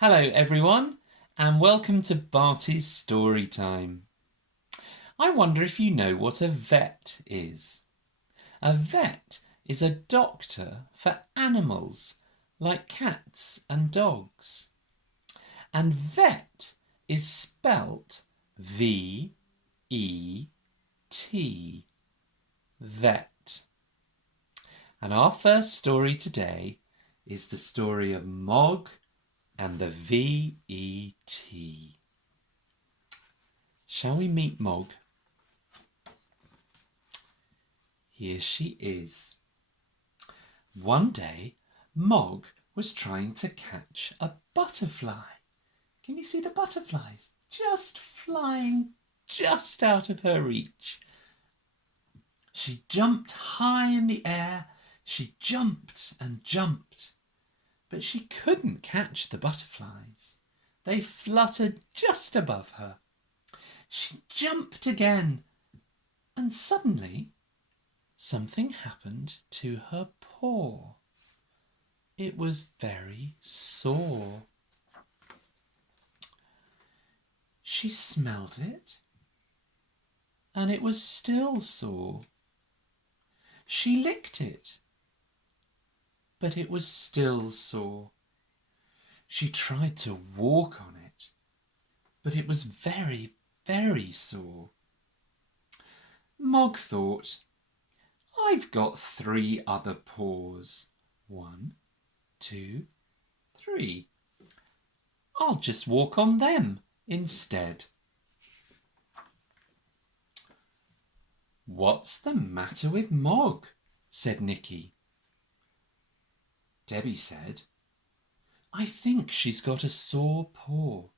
Hello everyone and welcome to Barty's Storytime. I wonder if you know what a vet is. A vet is a doctor for animals like cats and dogs. And vet is spelt V-E-T, vet. And our first story today is the story of Mog and the V-E-T. Shall we meet Mog? Here she is. One day, Mog was trying to catch a butterfly. Can you see the butterflies? Just flying just out of her reach. She jumped high in the air. She jumped and jumped, but she couldn't catch the butterflies. They fluttered just above her. She jumped again, and suddenly something happened to her paw. It was very sore. She smelled it, and it was still sore. She licked it, but it was still sore. She tried to walk on it, but it was very, very sore. Mog thought, I've got 3 other paws. 1, 2, 3. I'll just walk on them instead. What's the matter with Mog? Said Nicky. Debbie said, I think she's got a sore paw.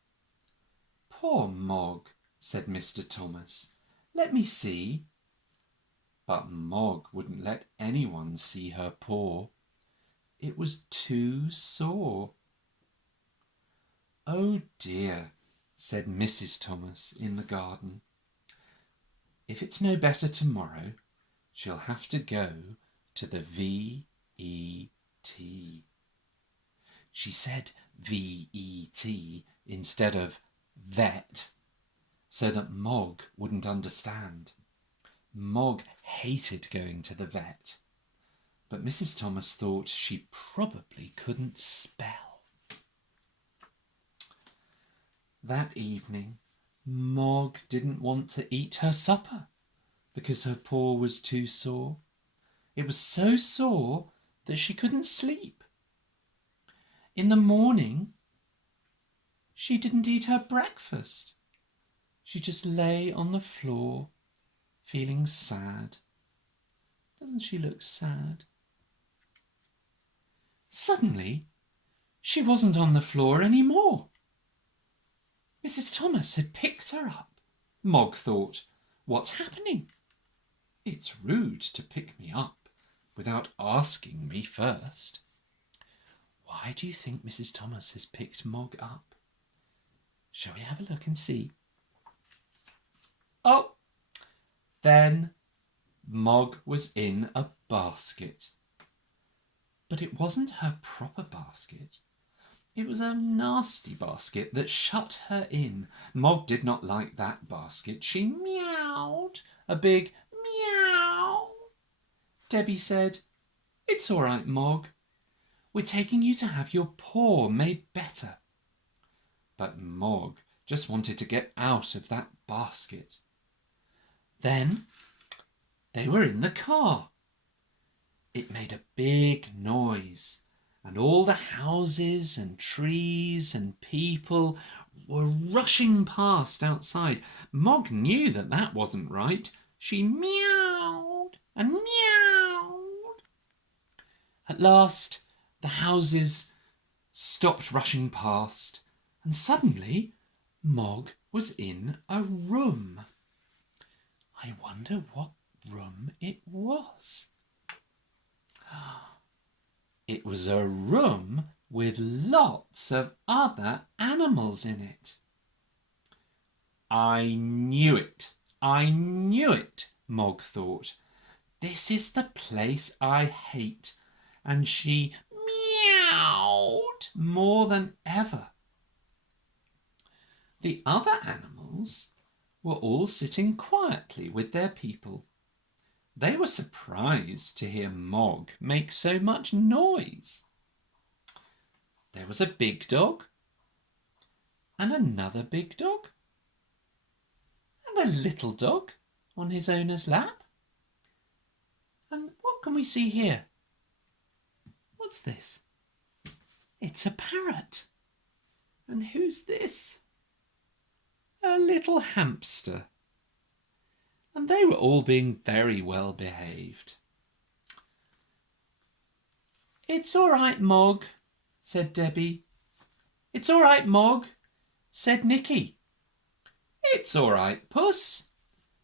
Poor Mog, said Mr. Thomas. Let me see. But Mog wouldn't let anyone see her paw. It was too sore. Oh dear, said Mrs. Thomas in the garden. If it's no better tomorrow, she'll have to go to the V-E-T. She said V-E-T instead of vet, so that Mog wouldn't understand. Mog hated going to the vet, but Mrs. Thomas thought she probably couldn't spell. That evening, Mog didn't want to eat her supper because her paw was too sore. It was so sore that she couldn't sleep. In the morning, she didn't eat her breakfast. She just lay on the floor, feeling sad. Doesn't she look sad? Suddenly, she wasn't on the floor anymore. Mrs. Thomas had picked her up. Mog thought, what's happening? It's rude to pick me up without asking me first. Why do you think Mrs. Thomas has picked Mog up? Shall we have a look and see? Oh, then Mog was in a basket. But it wasn't her proper basket. It was a nasty basket that shut her in. Mog did not like that basket. She meowed a big meow. Debbie said, It's all right, Mog. We're taking you to have your paw made better. But Mog just wanted to get out of that basket. Then they were in the car. It made a big noise, and all the houses and trees and people were rushing past outside. Mog knew that that wasn't right. She meowed and meowed. At last, the houses stopped rushing past, and suddenly Mog was in a room. I wonder what room it was. It was a room with lots of other animals in it. I knew it. I knew it, Mog thought. This is the place I hate. And she meowed more than ever. The other animals were all sitting quietly with their people. They were surprised to hear Mog make so much noise. There was a big dog, and another big dog, and a little dog on his owner's lap. And what can we see here? What's this? It's a parrot. And who's this? A little hamster. And they were all being very well behaved. "It's all right, Mog," said Debbie. "It's all right, Mog," said Nicky. "It's all right, Puss,"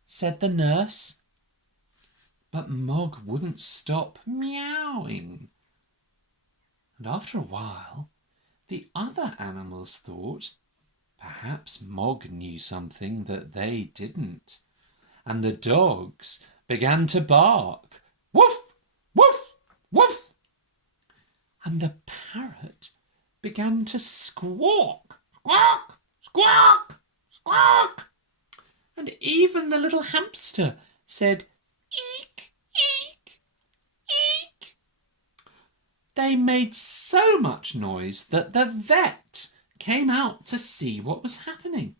said the nurse. But Mog wouldn't stop meowing. And after a while, the other animals thought perhaps Mog knew something that they didn't. And the dogs began to bark. Woof, woof, woof. And the parrot began to squawk. Squawk, squawk, squawk. And even the little hamster said, eek, eek, eek. They made so much noise that the vet came out to see what was happening.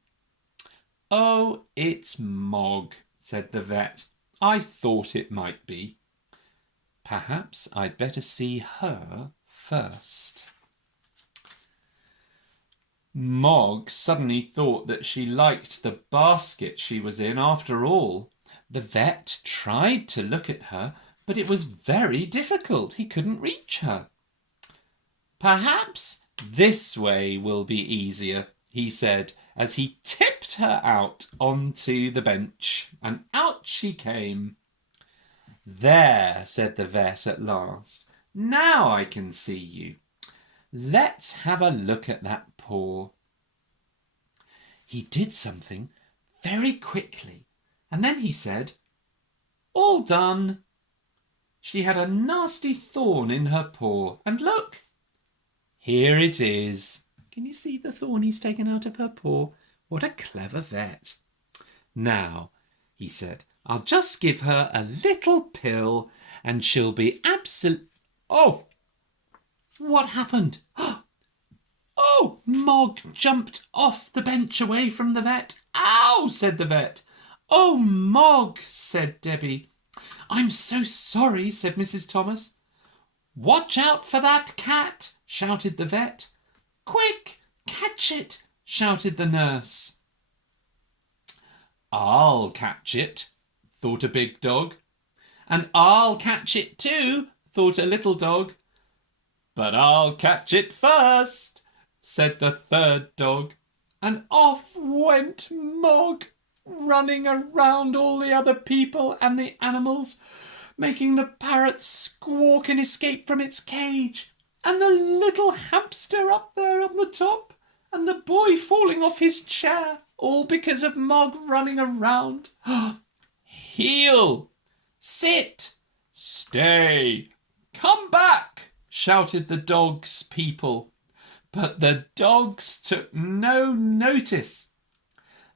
"Oh, it's Mog," said the vet. "I thought it might be. Perhaps I'd better see her first." Mog suddenly thought that she liked the basket she was in after all. The vet tried to look at her, but it was very difficult. He couldn't reach her. "Perhaps this way will be easier," he said, as he tipped her out onto the bench, and out she came. "There," said the vet at last. "Now I can see you. Let's have a look at that paw." He did something very quickly, and then he said, "All done." She had a nasty thorn in her paw, and look, here it is. Can you see the thorn he's taken out of her paw? What a clever vet. "Now," he said, "I'll just give her a little pill and she'll be Oh, what happened? Oh, Mog jumped off the bench away from the vet. "Ow!" said the vet. "Oh, Mog," said Debbie. "I'm so sorry," said Mrs. Thomas. "Watch out for that cat," shouted the vet. "Quick, catch it," shouted the nurse. "I'll catch it," thought a big dog. "And I'll catch it too," thought a little dog. "But I'll catch it first," said the third dog. And off went Mog, running around all the other people and the animals, making the parrot squawk and escape from its cage, and the little hamster up there on the top, and the boy falling off his chair, all because of Mog running around. "Heel! Sit! Stay! Come back!" shouted the dogs' people. But the dogs took no notice.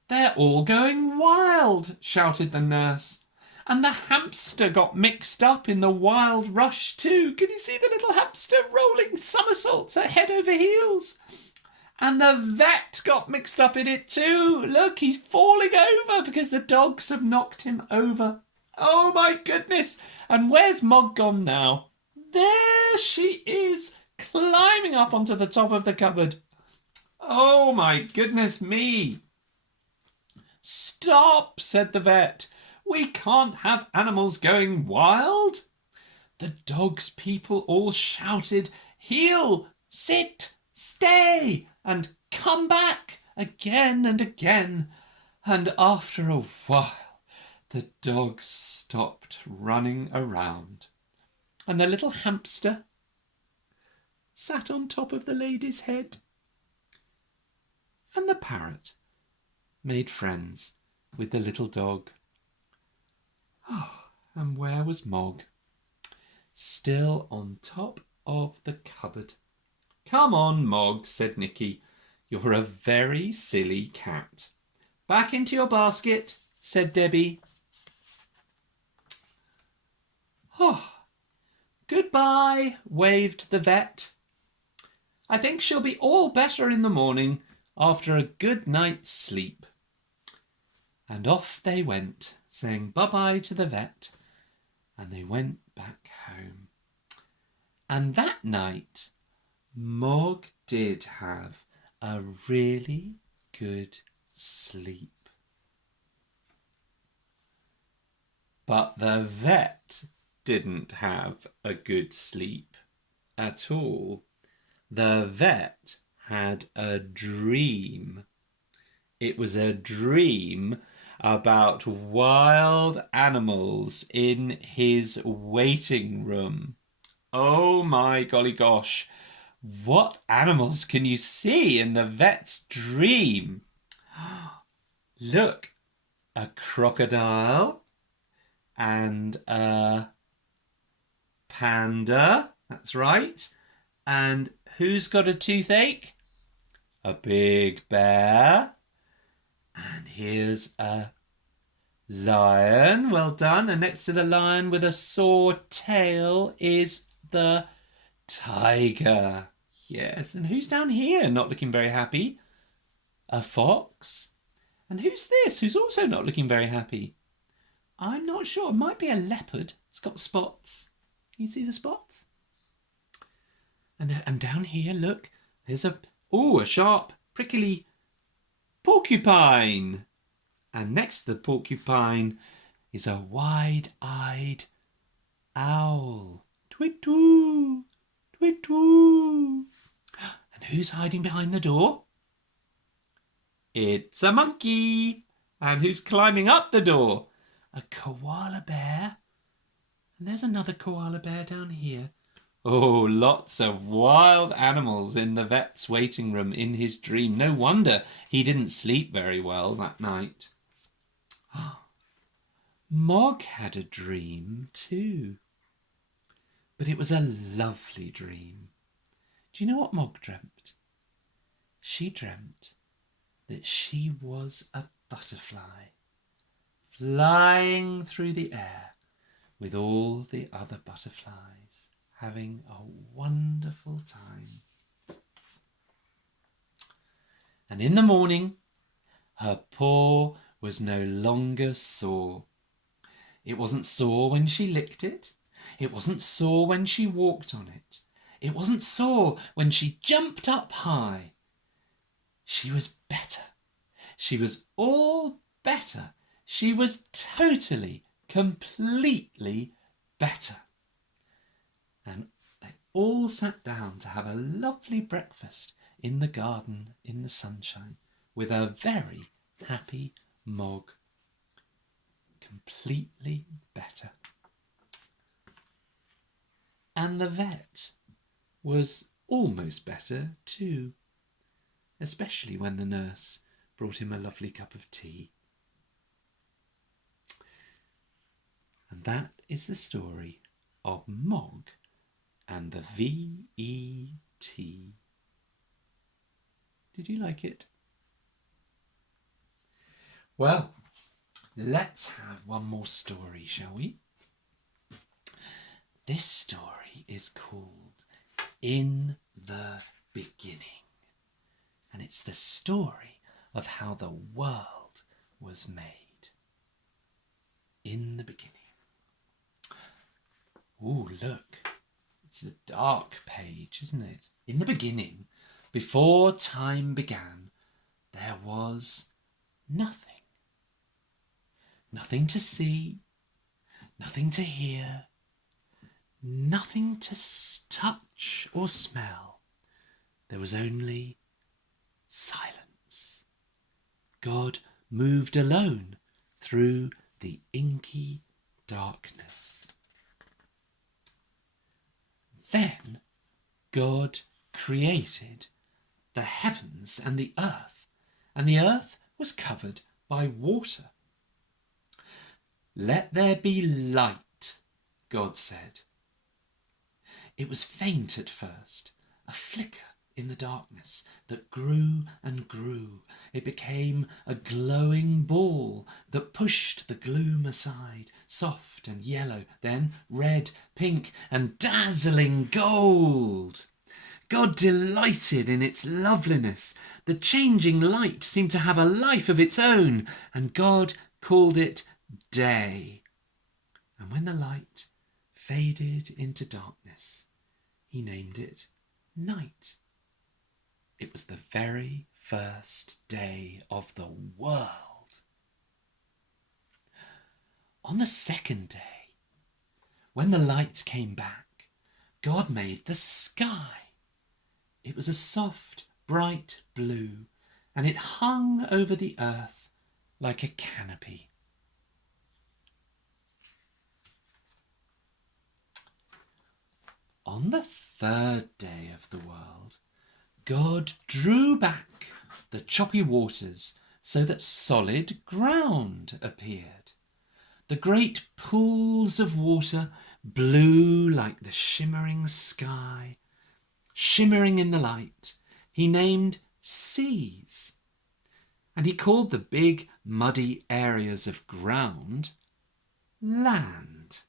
"They're all going wild," shouted the nurse. "And the hamster got mixed up in the wild rush too. Can you see the little hamster rolling somersaults head over heels? And the vet got mixed up in it too. Look, he's falling over because the dogs have knocked him over. Oh my goodness! And where's Mog gone now? There she is, climbing up onto the top of the cupboard. Oh my goodness me!" "Stop," said the vet. "We can't have animals going wild." The dogs' people all shouted, "Heel! Sit! Stay! And come back!" again and again. And after a while, the dogs stopped running around, and the little hamster sat on top of the lady's head. And the parrot made friends with the little dog. Oh, and where was Mog? Still on top of the cupboard. "Come on, Mog," said Nicky. You're a very silly cat. Back into your basket, said Debbie. Oh, goodbye, waved the vet. I think she'll be all better in the morning after a good night's sleep. And off they went, saying bye-bye to the vet, and they went back home. And that night, Mog did have a really good sleep. But the vet didn't have a good sleep at all. The vet had a dream. It was a dream about wild animals in his waiting room. Oh my golly gosh. What animals can you see in the vet's dream? Look, a crocodile and a panda. That's right. And who's got a toothache? A big bear. And here's a lion. Well done. And next to the lion with a sore tail is the tiger. Yes. And who's down here not looking very happy? A fox. And who's this who's also not looking very happy? I'm not sure. It might be a leopard. It's got spots. Can you see the spots? And down here, look, there's a sharp, prickly porcupine. And next to the porcupine is a wide-eyed owl. Twit-twoo, twit-twoo. And who's hiding behind the door? It's a monkey. And who's climbing up the door? A koala bear. And there's another koala bear down here. Oh, lots of wild animals in the vet's waiting room in his dream. No wonder he didn't sleep very well that night. Mog had a dream too. But it was a lovely dream. Do you know what Mog dreamt? She dreamt that she was a butterfly flying through the air with all the other butterflies, having a wonderful time. And in the morning, her paw was no longer sore. It wasn't sore when she licked it. It wasn't sore when she walked on it. It wasn't sore when she jumped up high. She was better. She was all better. She was totally, completely better. And they all sat down to have a lovely breakfast in the garden in the sunshine with a very happy Mog. Completely better. And the vet was almost better too, especially when the nurse brought him a lovely cup of tea. And that is the story of Mog and the V-E-T. Did you like it? Well, let's have one more story, shall we? This story is called In the Beginning. And it's the story of how the world was made. In the beginning. Ooh, look. It's a dark page, isn't it? In the beginning, before time began, there was nothing. Nothing to see, nothing to hear, nothing to touch or smell. There was only silence. God moved alone through the inky darkness. Then God created the heavens and the earth was covered by water. Let there be light, God said. It was faint at first, a flicker in the darkness that grew and grew. It became a glowing ball that pushed the gloom aside, soft and yellow, then red, pink, and dazzling gold. God delighted in its loveliness. The changing light seemed to have a life of its own, and God called it day. And when the light faded into darkness, he named it night. It was the very first day of the world. On the second day, when the light came back, God made the sky. It was a soft, bright blue, and it hung over the earth like a canopy. On the third day of the world, God drew back the choppy waters so that solid ground appeared. The great pools of water blew like the shimmering sky. Shimmering in the light, he named seas. And he called the big muddy areas of ground land.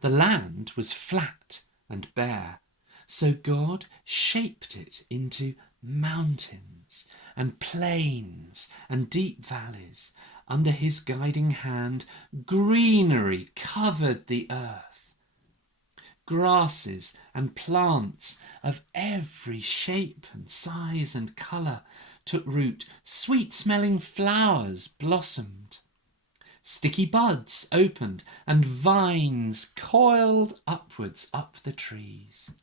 The land was flat and bare, so God shaped it into mountains and plains and deep valleys. Under his guiding hand, greenery covered the earth. Grasses and plants of every shape and size and colour took root. Sweet-smelling flowers blossomed. Sticky buds opened and vines coiled upwards up the trees.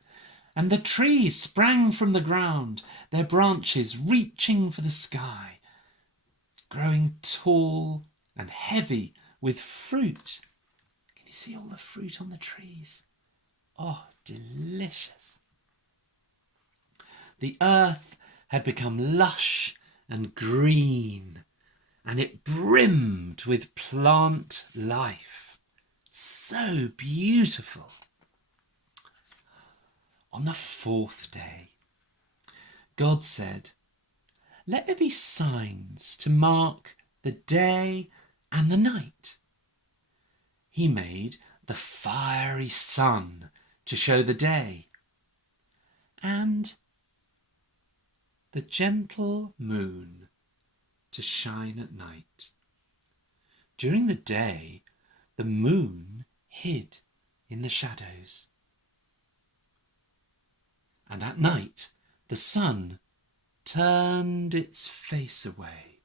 And the trees sprang from the ground, their branches reaching for the sky, growing tall and heavy with fruit. Can you see all the fruit on the trees? Oh, delicious. The earth had become lush and green, and it brimmed with plant life. So beautiful. On the fourth day, God said, "Let there be signs to mark the day and the night." He made the fiery sun to show the day, and the gentle moon to shine at night. During the day, the moon hid in the shadows, and at night the sun turned its face away,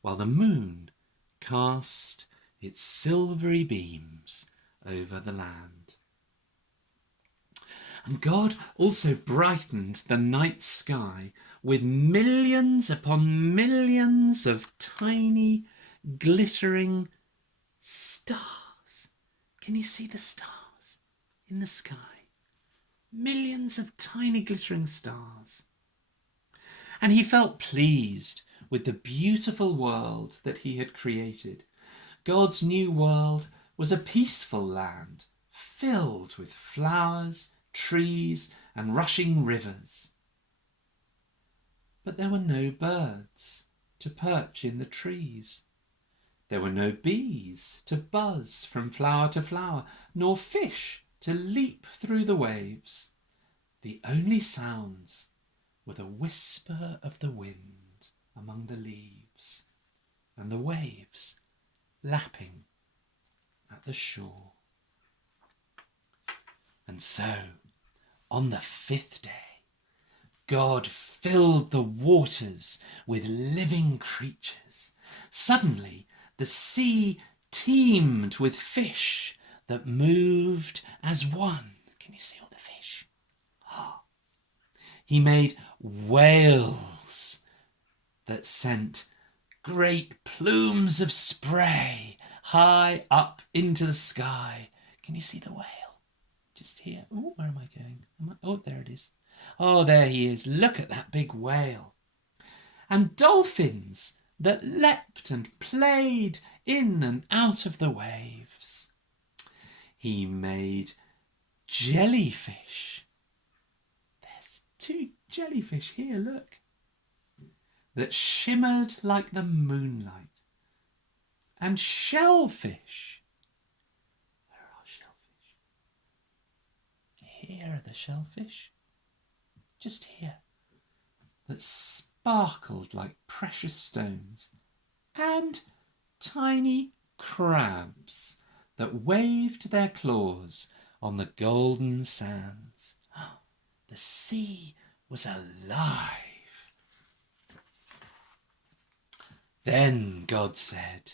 while the moon cast its silvery beams over the land. And God also brightened the night sky with millions upon millions of tiny glittering stars. Can you see the stars in the sky? Millions of tiny glittering stars. And he felt pleased with the beautiful world that he had created. God's new world was a peaceful land filled with flowers, trees, and rushing rivers. But there were no birds to perch in the trees. There were no bees to buzz from flower to flower, nor fish to leap through the waves. The only sounds were the whisper of the wind among the leaves and the waves lapping at the shore. And so, on the fifth day, God filled the waters with living creatures. Suddenly, the sea teemed with fish that moved as one. Can you see all the fish? Oh. He made whales that sent great plumes of spray high up into the sky. Can you see the whale? Just here. Oh, where am I going? Oh, there it is. Oh, there he is. Look at that big whale. And dolphins that leapt and played in and out of the waves. He made jellyfish. There's 2 jellyfish here, look, that shimmered like the moonlight. And shellfish. Where are shellfish? Here are the shellfish. Just here. That sparkled like precious stones. And tiny crabs that waved their claws on the golden sands. The sea was alive. Then God said,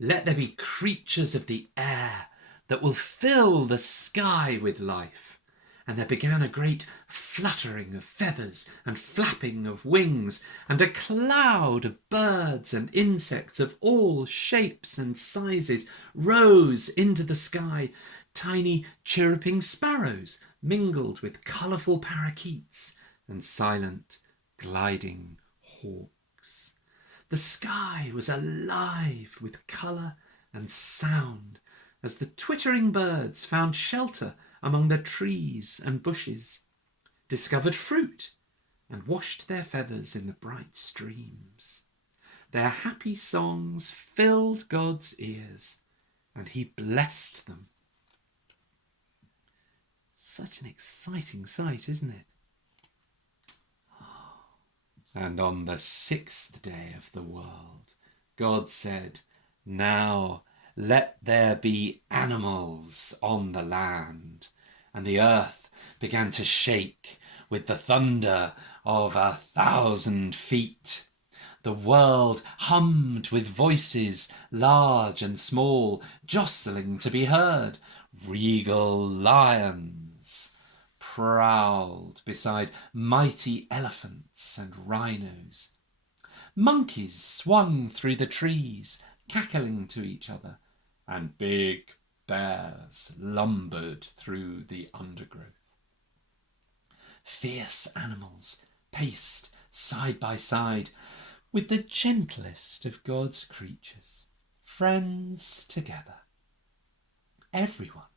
"Let there be creatures of the air that will fill the sky with life." And there began a great fluttering of feathers and flapping of wings, and a cloud of birds and insects of all shapes and sizes rose into the sky. Tiny chirruping sparrows mingled with colourful parakeets and silent gliding hawks. The sky was alive with colour and sound as the twittering birds found shelter among the trees and bushes, discovered fruit, and washed their feathers in the bright streams. Their happy songs filled God's ears, and he blessed them. Such an exciting sight, isn't it? And on the sixth day of the world, God said, "Now let there be animals on the land." And the earth began to shake with the thunder of 1,000 feet. The world hummed with voices large and small, jostling to be heard. Regal lions prowled beside mighty elephants and rhinos. Monkeys swung through the trees, cackling to each other, and big bears lumbered through the undergrowth. Fierce animals paced side by side with the gentlest of God's creatures, friends together. Everyone,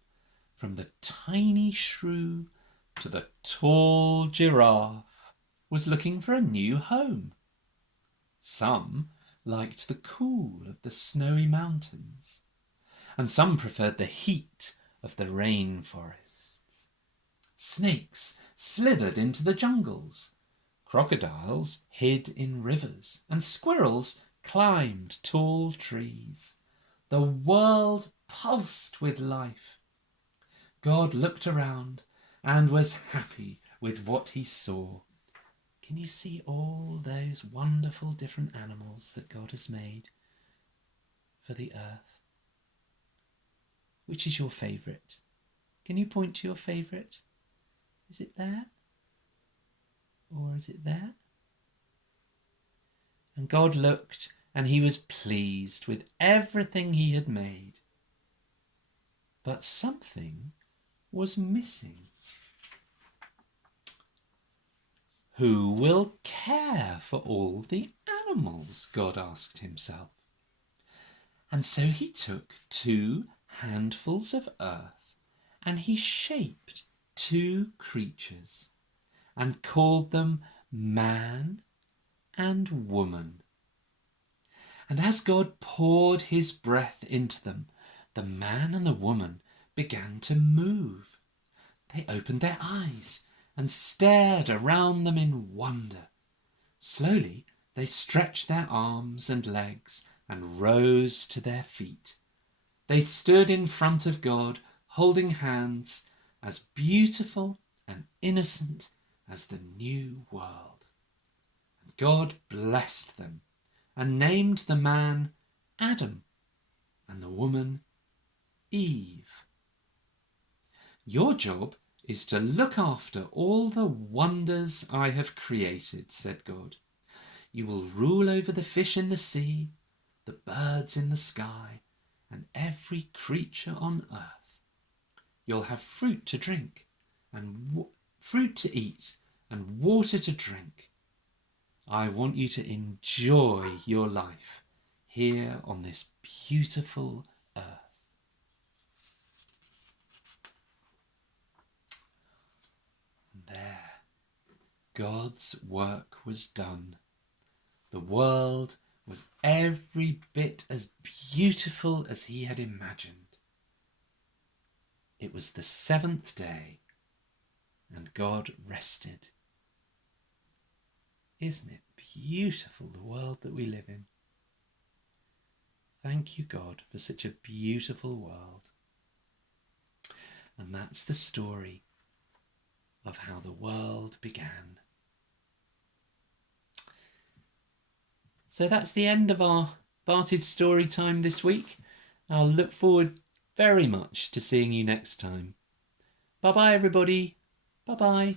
from the tiny shrew to the tall giraffe, was looking for a new home. Some liked the cool of the snowy mountains, and some preferred the heat of the rainforests. Snakes slithered into the jungles, crocodiles hid in rivers, and squirrels climbed tall trees. The world pulsed with life. God looked around and was happy with what he saw. Can you see all those wonderful different animals that God has made for the earth? Which is your favourite? Can you point to your favourite? Is it there? Or is it there? And God looked and he was pleased with everything he had made. But something was missing. Who will care for all the animals? God asked himself. And so he took 2 handfuls of earth and he shaped 2 creatures and called them man and woman. And as God poured his breath into them, the man and the woman began to move. They opened their eyes and stared around them in wonder. Slowly they stretched their arms and legs and rose to their feet. They stood in front of God, holding hands, as beautiful and innocent as the new world. And God blessed them and named the man Adam and the woman Eve. Your job is to look after all the wonders I have created, said God. You will rule over the fish in the sea, the birds in the sky, and every creature on earth. You'll have fruit to drink, and fruit to eat, and water to drink. I want you to enjoy your life here on this beautiful earth. there, God's work was done. The world was every bit as beautiful as he had imagined. It was the 7th day, and God rested. Isn't it beautiful, the world that we live in? Thank you, God, for such a beautiful world. And that's the story of how the world began. So that's the end of our Barted story time this week. I'll look forward very much to seeing you next time. Bye-bye, everybody. Bye-bye.